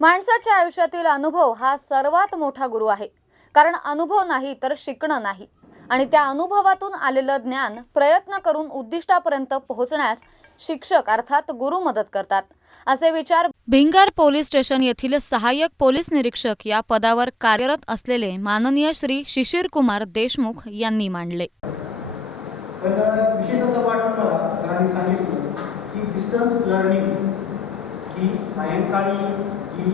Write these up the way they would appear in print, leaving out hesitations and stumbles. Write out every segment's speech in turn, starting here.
माणसाच्या आयुष्यातील अनुभव हा सर्वात मोठा गुरु आहे. कारण अनुभव नाही तर शिकणं नाही आणि त्या अनुभवातून आलेलं ज्ञान प्रयत्न करून उद्दिष्टापर्यंत पोहोचण्यास शिक्षक अर्थात गुरु मदत करतात, असे विचार भिंगार पोलीस स्टेशन येथील सहाय्यक पोलीस निरीक्षक या पदावर कार्यरत असलेले माननीय श्री शिशिर कुमार देशमुख यांनी मांडले. पण विशेष असं वाटलं मला सरांनी सांगितलं की डिस्टन्स लर्निंग की सायंकाळी जी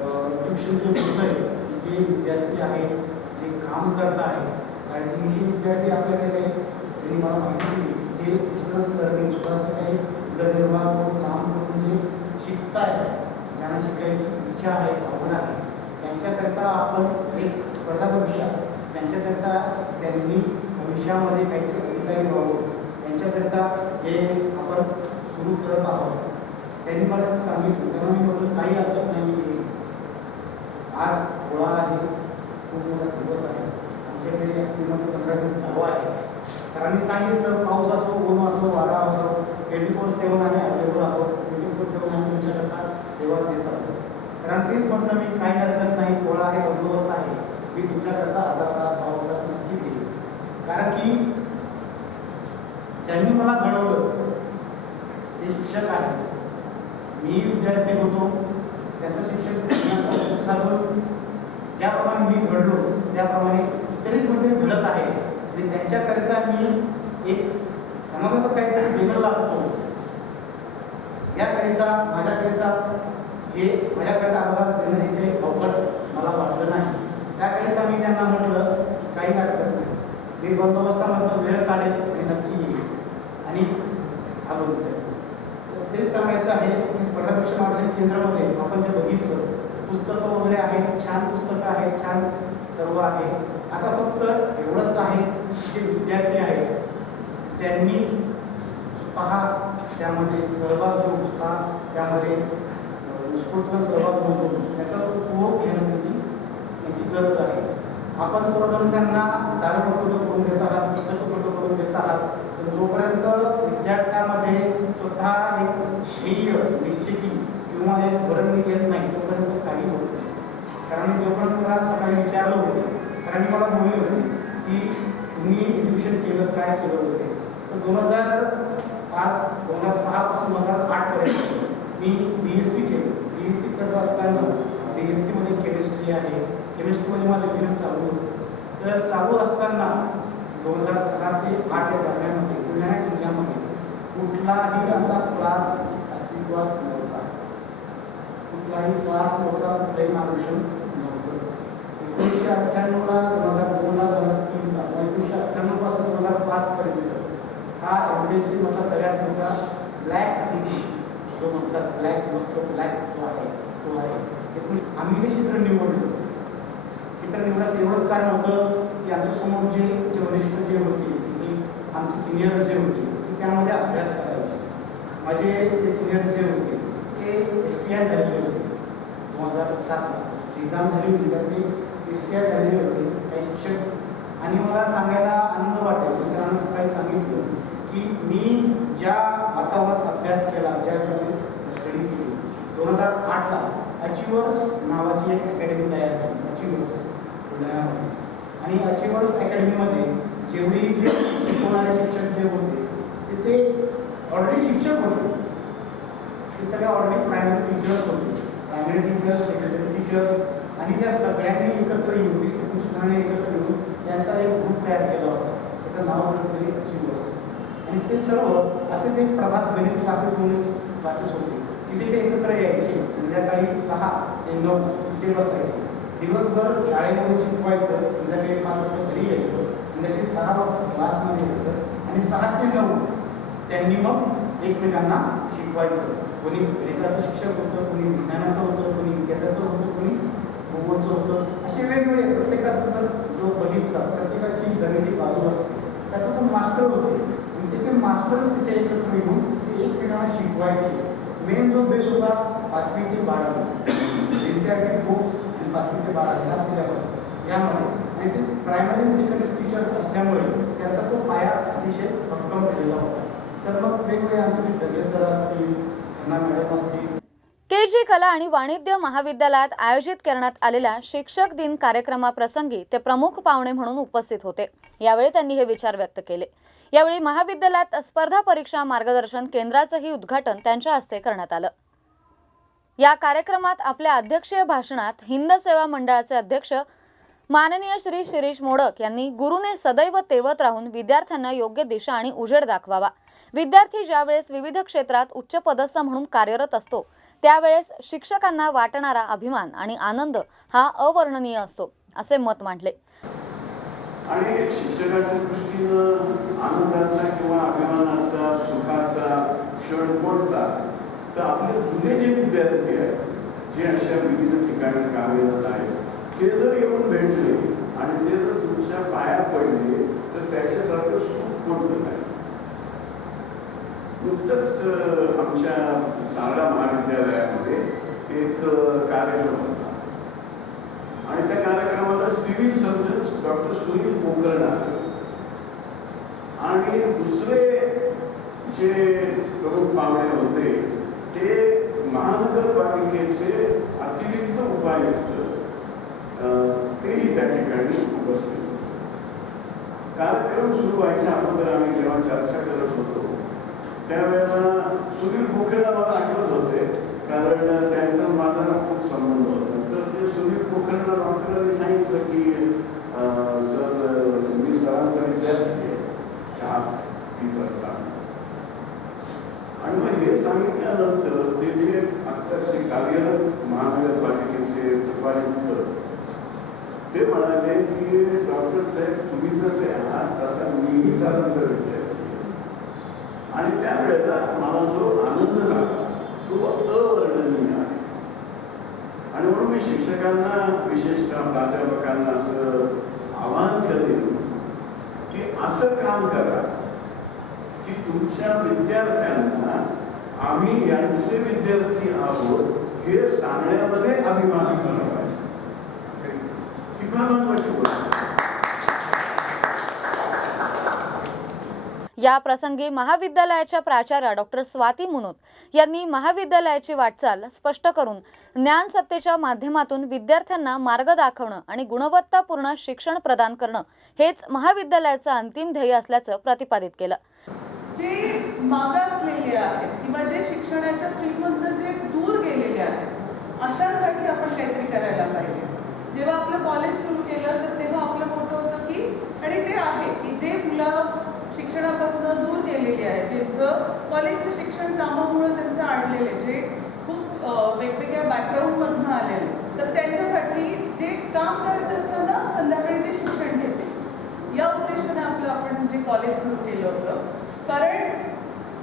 एज्युकेशन जे होतं आहे की जे विद्यार्थी आहेत जे काम करत आहेत 350 विद्यार्थी आपल्याकडे काही त्यांनी मला माहिती दिली जे डिस्टन्स लर्निंग स्वतःचं काही उदरनिर्वाह करून काम करून जे शिकत आहेत ज्यांना शिकायची इच्छा आहे आवड आहे त्यांच्याकरता आपण एक स्पर्धा परीक्षा त्यांच्याकरता त्यांनी भविष्यामध्ये काहीतरी अधिकारी व्हावं त्यांच्याकरता हे आपण सुरू करत आहोत. त्यांनी मला ते सांगितलं तेव्हा मी म्हटलं काही हरकत नाही. आज थोडा आहे खूप मोठा दिवस आहे आमच्याकडे ॲक्टिव्हमध्ये 15-20 गावं आहे. सरांनी सांगितलं पाऊस असो ऊन असो वारा असो 24/7 आम्ही अवेलेबल आहोत 24/7 आम्ही तुमच्याकरता सेवा देत आहोत. सरांनी तेच म्हटलं मी काही हरकत नाही थोडा आहे बंदोबस्त आहे मी तुमच्याकरता अर्धा तास 1 तास नक्की देईल. कारण की ज्यांनी मला घडवलं ते शिक्षक आहेत. मी विद्यार्थी होतो त्यांचं शिक्षक साधून ज्याप्रमाणे मी घडलो त्याप्रमाणे इतरही कोणतरी घडत आहे आणि त्यांच्याकरिता मी एक समाजात काहीतरी देणं लागतो याकरिता माझ्याकरिता आवाज देणं हे काही अवघड मला वाटलं नाही. त्याकरिता मी त्यांना म्हटलं काही हरकत नाही मी बंदोबस्तामधनं वेळ काढेल आणि नक्की येईल आणि आलो. तेच सांगायचं आहे की स्पर्धा परीक्षा मार्गदर्शन केंद्रामध्ये आपण जे बघितलं पुस्तकं वगैरे आहेत छान पुस्तकं आहेत छान सर्व आहे. आता फक्त एवढंच आहे जे विद्यार्थी आहेत त्यांनी स्वतः त्यामध्ये सहभाग घेऊन स्वतः त्यामध्ये उत्स्फूर्त सहभाग नोंदवून त्याचा उपभोग घेणं त्यांची नक्की गरज आहे. आपण सर्वजण त्यांना जाणं उपलब्ध करून देत आहात पुस्तकं उपलब्ध करून देत आहात पण जोपर्यंत विद्यार्थ्यांमध्ये स्वतः एक ध्येय निश्चिती किंवा एक धोरण येत नाही तोपर्यंत काही होत नाही. सरांनी जोपर्यंत मला सकाळी विचारलं होतं सरांनी मला बोलले होते की तुम्ही एज्युकेशन केलं काय केलं वगैरे तर 2006 पासून 2008पर्यंत मी BSc केलं. BSc करत असताना BScमध्ये केमिस्ट्री आहे केमिस्ट्रीमध्ये माझं एज्युकेशन चालू होतं. तर चालू असताना 2006 ते 2008 या दरम्यानमध्ये बुलढाणा जिल्ह्यामध्ये कुठलाही असा क्लास अस्तित्वात नव्हता. कुठलाही क्लास नव्हता कुठलंही मार्गदर्शन नव्हतं. 1998ला 2002ला 2003ला 1998 पासून 2005 पर्यंत हा MPSC मधला सगळ्यात मोठा ब्लॅक जो म्हणतात ब्लॅक मस्त ब्लॅक जो आहे तो आहे. आम्ही ते क्षेत्र निवडलं. क्षेत्र निवडायचं एवढंच कारण होतं की आमच्यासमोर जे वरिष्ठ जे होते म्हणजे आमचे सिनियर जे होते ते त्यामध्ये अभ्यास करायचे. माझे जे सिनियर जे होते ते STI झालेले होते. 2007ला एक्झाम झाली होती तर ते STI झालेले होते काही शिक्षक. आणि मला सांगायला आनंद वाटेल की सरांनी सकाळी सांगितलं की मी ज्या वातावरणात अभ्यास केला ज्याच्यामध्ये स्टडी केली 2008ला अचिव्हर्स नावाची एक अकॅडमी तयार झाली अचिव्हर्स बुलढाण्यामध्ये. आणि अचिव्हर्स अकॅडमीमध्ये जेवढी जे शिकवणारे शिक्षक जे होते ते ऑलरेडी शिक्षक होते. ते सगळे ऑलरेडी प्रायमरी टीचर्स होते. प्रायमरी टीचर्स सेकंडरी टीचर्स आणि त्या सगळ्यांनी एकत्र येऊन 20-25 एकत्र येऊन त्यांचा एक ग्रुप तयार केला होता. त्याचं नाव होतं अचिव्हर्स. आणि ते सर्व असेच एक प्रभात गणित क्लासेस म्हणून क्लासेस होते. तिथे ते एकत्र यायचे संध्याकाळी 6 ते 9 तिथे बसायचे. दिवसभर शाळेमध्ये शिकवायचं संध्याकाळी 5 वाजता घरी यायचं संध्याकाळी 6 वाजता क्लासमध्ये यायचं आणि 6 ते 9 त्यांनी मग एकमेकांना शिकवायचं. कोणी गणिताचं शिक्षक होतं कोणी विज्ञानाचं होतं कोणी इतिहासाचं होतं कोणी भूगोलचं होतं. असे वेगवेगळे प्रत्येकाचं जर जो बघितला प्रत्येकाची जमेची बाजू असते त्यात तो मास्टर होते आणि ते मास्टर्स तिथे एकत्र येऊन एकमेकांना शिकवायचे. मेन जो बेस होता 5वी ते 12वी NCERT बुक्स आणि 5वी ते 12वी हा सिलेबस यामध्ये आणि ते प्रायमरी आणि सेकंडरी टीचर्स असल्यामुळे त्याचा तो पाया अतिशय भक्कम झालेला होता. तर मग वेगवेगळे आमचे डगे सर असतील, खन्ना मॅडम असतील, KG कला आणि वाणिज्य महाविद्यालयात आयोजित करण्यात आलेल्या शिक्षक दिन कार्यक्रमाप्रसंगी ते प्रमुख पाहुणे म्हणून उपस्थित होते। यावेळी त्यांनी हे विचार व्यक्त केले। यावेळी महाविद्यालयात स्पर्धा परीक्षा मार्गदर्शन केंद्राचेही उद्घाटन त्यांच्या हस्ते करण्यात आलं। या कार्यक्रमात आपल्या अध्यक्षीय भाषणात हिंद सेवा मंडळाचे अध्यक्ष माननीय श्री शिरीष मोडक यांनी गुरुने सदैव तेवत राहून विद्यार्थ्यांना योग्य दिशा आणि उजेड दाखवावा। विद्यार्थी ज्यावेळेस विविध क्षेत्रात उच्च पदस्थ म्हणून कार्यरत असतो त्यावेळेस शिक्षकांना वाटणारा अभिमान आणि आनंद हा अवर्णनीय असतो असे मत मांडले। आणि शिक्षकाच्या दृष्टीने आनंदाचा किंवा अभिमानाचा सुखाचा क्षण कोणता तर आपले जुने जे विद्यार्थी आहेत जे अशा विविध ठिकाणी कार्यरत आहेत ते जर येऊन भेटले आणि ते जर तुमच्या पाया पडले तर त्याच्यासारखं सुख कोणतं नाही। नुकतंच आमच्या सारडा महाविद्यालयामध्ये एक कार्यक्रम होता आणि त्या कार्यक्रमाला civil surgeon doctor Sunil Pokhran आले आणि दुसरे जे प्रमुख पाहुणे होते ते महानगरपालिकेचे अतिरिक्त उपायुक्त तेही त्या ठिकाणी उपस्थित होते। कार्यक्रम सुरू व्हायच्या अगोदर आम्ही जेव्हा चर्चा करत होतो त्यावेळेला सुनील पोखरण मला आठवत होते कारण त्यांचा माझा खूप संबंध होता। तर ते सुनील पोखरण डॉक्टरांनी सांगितलं की सर मी सरांचा विद्यार्थी आहे चहा पीत असताना आणि मग हे सांगितल्यानंतर ते जे आत्ताचे कार्यरत महानगरपालिकेचे उपायुक्त ते म्हणाले की डॉक्टर साहेब तुम्ही जसे आहात तसा मीही सरांचा विद्यार्थी आणि त्यावेळेला मला जो आनंद झाला तो अवर्णनीय आहे। आणि म्हणून मी शिक्षकांना विशेषतः प्राध्यापकांना असं आवाहन करेन की असं काम करा की तुमच्या विद्यार्थ्यांना आम्ही यांचे विद्यार्थी आहोत हे सांगण्यामध्ये अभिमान असला पाहिजे। ही फार महत्त्वाची गोष्ट आहे। या प्रसंगी महाविद्यालयाच्या प्राचार्या डॉक्टर स्वाती मुनोत यांनी महाविद्यालयाची वाटचाल स्पष्ट करून ज्ञानसत्तेच्या माध्यमातून विद्यार्थ्यांना मार्ग दाखवणं आणि गुणवत्तापूर्ण शिक्षण प्रदान करणं हेच महाविद्यालयाचं अंतिम ध्येय असल्याचं प्रतिपादित केलं। जे मागासलेले आहेत किंवा जे शिक्षणाच्या स्ट्रीममधून जे दूर गेलेले आहेत अशांसाठी आपण काहीतरी करायला पाहिजे। जेव्हा आपलं कॉलेज सुरू केलं तर तेव्हा आपलं मोठं होतं की आणि ते आहे की जे मुलं शिक्षणापासून दूर गेलेली आहेत ज्यांचं कॉलेजचं शिक्षण कामामुळे त्यांचं अडलेले जे खूप वेगवेगळ्या बॅकग्राऊंडमधून आलेले तर त्यांच्यासाठी जे काम करत असताना संध्याकाळी ते शिक्षण घेते या उद्देशाने आपण जे कॉलेज सुरू केलं होतं। कारण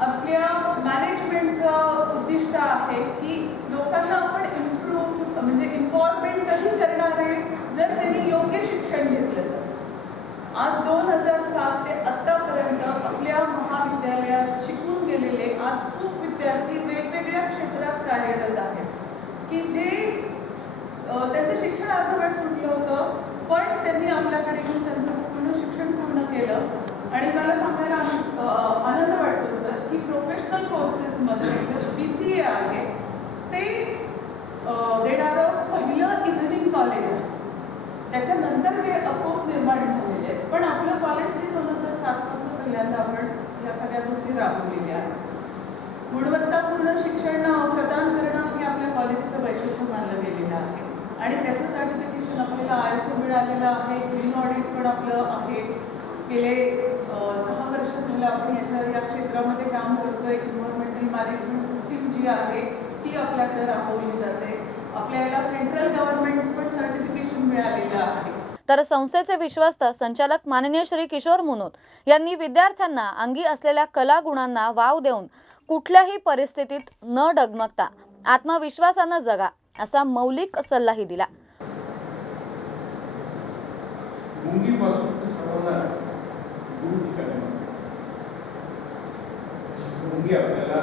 आपल्या मॅनेजमेंटचं उद्दिष्ट आहे की लोकांना आपण इम्प्रूव्ह म्हणजे इम्पॉवरमेंट कधी करणार आहे जर त्यांनी योग्य शिक्षण घेतलं तर। आज 2007 ते आत्तापर्यंत आपल्या महाविद्यालयात शिकून गेलेले आज खूप विद्यार्थी वेगवेगळ्या क्षेत्रात कार्यरत आहेत की जे त्यांचं शिक्षण अर्धवट सुटलं होतं पण त्यांनी आपल्याकडे येऊन त्यांचं पूर्ण शिक्षण पूर्ण केलं। आणि मला सांगायला आनंद वाटतो सर की प्रोफेशनल कोर्सेसमध्ये जे BCA आहे ते देणारं पहिलं इव्हिनिंग कॉलेज आहे। त्याच्यानंतर जे अफकोर्स निर्माण झालेले आहेत पण आपलं कॉलेज हे 2007 पासून पहिल्यांदा आपण या सगळ्या गोष्टी राबवलेल्या आहेत। गुणवत्तापूर्ण शिक्षण प्रदान करणं हे आपल्या कॉलेजचं वैशिष्ट्य मानलं गेलेलं आहे आणि त्याचं सर्टिफिकेशन आपल्याला ISO मिळालेलं आहे। ग्रीन ऑडिट पण आपलं आहे। गेले 6 वर्ष झालं आपण या क्षेत्रामध्ये काम करतोय। एन्व्हायरमेंटल मॅनेजमेंट सिस्टीम जी आहे ती आपल्याकडे राबवली जाते। आपल्याला सेंट्रल गव्हर्नमेंटचं पण सर्टिफिकेशन मिळालेलं आहे। तर संस्थेचे विश्वस्त संचालक माननीय श्री किशोर मुनोत यांनी विद्यार्थ्यांना अंगी असलेल्या कला गुणांना वाव देऊन कुठल्याही परिस्थितीत न डगमगता आत्मविश्वासाने जगा असा मौलिक सल्लाही दिला। मुंगी आपल्याला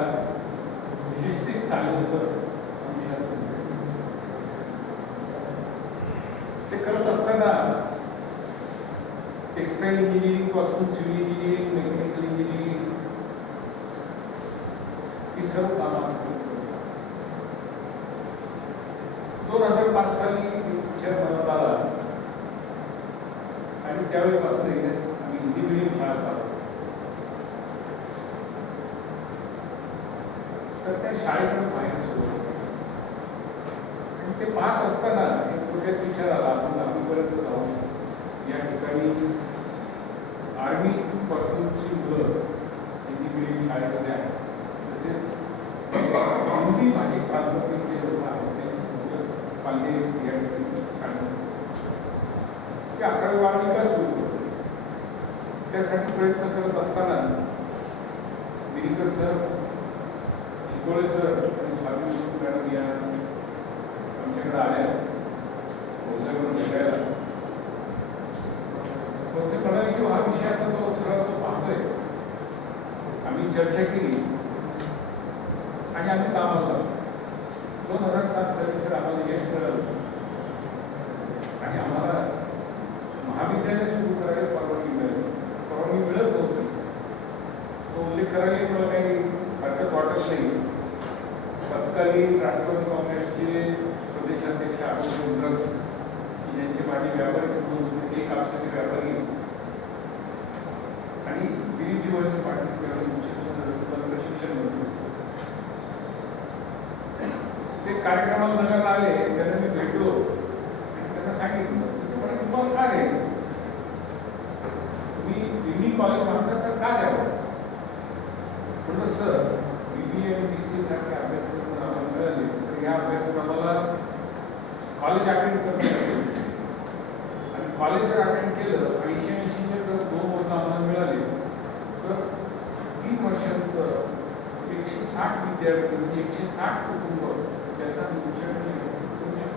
विशिष्ट चांगलं ते करत असताना टेक्सटाईल इंजिनिअरिंग पासून सिव्हिल इंजिनिअरिंग मेकॅनिकल इंजिनिअरिंग ही सर्व कामं 2005 साली टीचर मनात आला आणि त्यावेळेपासून इथे आम्ही हिंदी मिडियम शाळा चालवतो. तर त्या शाळेकडे पाहायला सुरू आणि ते पाहत असताना एक डोक्यात विचार आला, आपण दहावीपर्यंत जाऊ या ठिकाणी आर्मी पर्सनची मुलं हिंदी मिडियम शाळेमध्ये आहेत. तसेच हिंदी भाषिक प्राध्यापक जे लोक आहेत त्यांची मुलं पाल्ले या ठिकाणी शाळेत ते 11वी-12वी सुरू होते. त्यासाठी प्रयत्न करत असताना मिरीकर सर, शिकोळे सर आणि स्वाती मॅडम या आमच्याकडे आल्या कोणत्याकडून भेटायला. कोणते म्हणाले की हा विषय आता तो सगळा तो पाहतोय. आम्ही चर्चा केली आणि आम्ही कामाला लागलो. 2007 साली सर आम्हाला यश मिळालं आणि आम्हाला महाविद्यालय सुरू करायला परवानगी मिळाली. परवानगी मिळत नव्हती, तो उल्लेख करायला मला काही हरकत वाटत नाही. तत्कालीन राष्ट्रवादी काँग्रेसचे प्रदेशाध्यक्ष अरुण मुंद्रक यांचे माझे व्यापारी संबंध होते, ते कापसाचे व्यापारी आणि दिलीपजी वळसे पाटील प्रशिक्षण मंत्री. ते कार्यक्रमाला नगरला आले, त्यांना मी भेटलो आणि त्यांना सांगितलं तुम्हाला का द्यायचं, तुम्ही दिल्ली कॉलेज म्हणतात तर का द्यावं. म्हटलं सर BBA आणि BCA सारखे अभ्यासक्रम आम्हाला मिळाले तर या अभ्यासक्रमाला कॉलेज अटेंड करणं आणि कॉलेज जर अटेंड केलं 80-80चे जर 2 वर्ष आम्हाला मिळाले तर 3 वर्षानंतर 160 विद्यार्थी म्हणजे 160 कुटुंब त्याचा उच्चारण करू शकतो.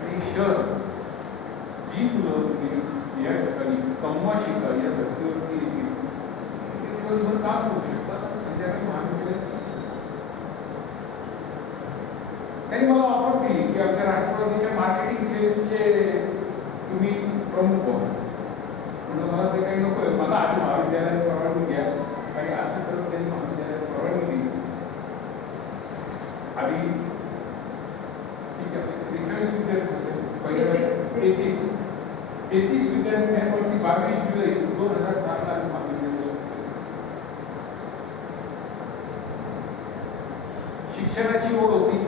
आणि शहर जी मुलं या ठिकाणी कमवा शिका या धर्तीवरती येतील ते दिवसभर काम करू शकतात, संध्याकाळी महाविद्यालयात. त्यांनी मला ऑफर दिली की आमच्या राष्ट्रवादीच्या मार्केटिंग सेल्सचे तुम्ही प्रमुख व्हा. म्हणून मला ते काही नको आहे, मला आधी महाविद्यालयात परवानगी द्या. आणि असं करत त्यांनी महाविद्यालयात परवानगी दिली. आधी ठीक आहे 43 विद्यार्थी होते, पहिल्या 33 विद्यार्थ्यांवरती 22 जुलै 2007 ला महाविद्यालय सुरू केले. शिक्षणाची ओढ होती.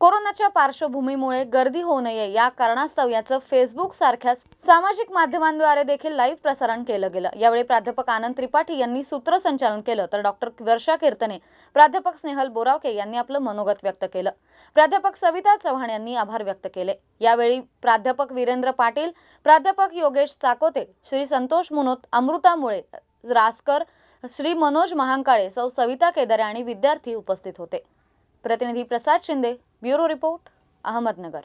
कोरोनाच्या पार्श्वभूमीमुळे गर्दी होऊ नये या कारणास्तव याचं फेसबुक सारख्या सामाजिक माध्यमांद्वारे देखील लाईव्ह प्रसारण केलं गेलं. यावेळी प्राध्यापक आनंद त्रिपाठी यांनी सूत्रसंचालन केलं तर डॉक्टर वर्षा कीर्तने, प्राध्यापक स्नेहल बोरावके यांनी आपलं मनोगत व्यक्त केलं. प्राध्यापक सविता चव्हाण यांनी आभार व्यक्त केले. यावेळी प्राध्यापक वीरेंद्र पाटील, प्राध्यापक योगेश चाकोते, श्री संतोष मुनोत, अमृता मुळे, रासकर, श्री मनोज महांकाळे, सौ सविता केदारे आणि विद्यार्थी उपस्थित होते. प्रतिनिधी प्रसाद शिंदे, ब्युरो रिपोर्ट, अहमदनगर.